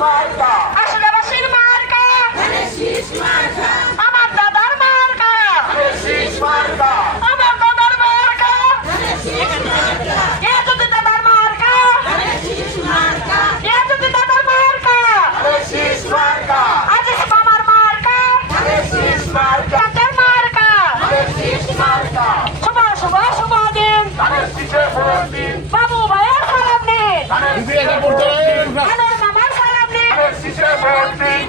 my God. দিশা ভর্তি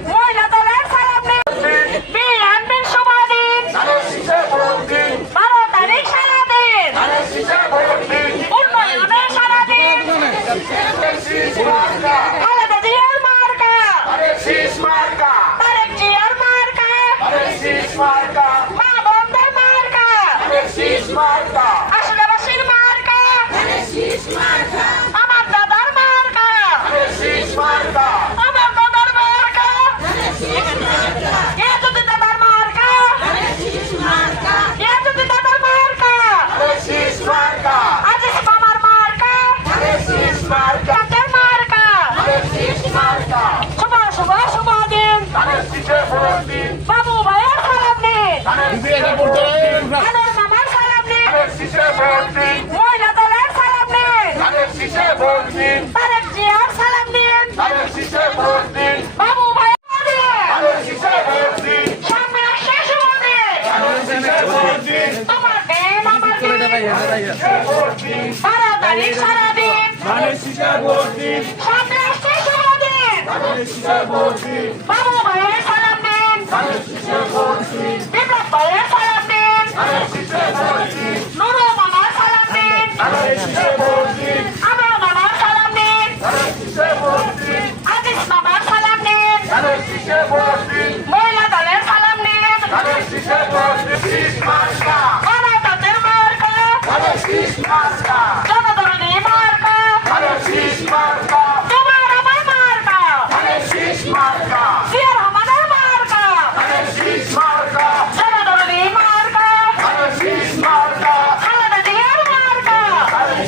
সারা বাড়ি সারা দিন মানে শিকার করছি সন্ধ্যা সারা দিন মানে শিকার করছি বাবা ভাইয়ের সালাম দিন। মানে শিকার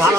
ভালো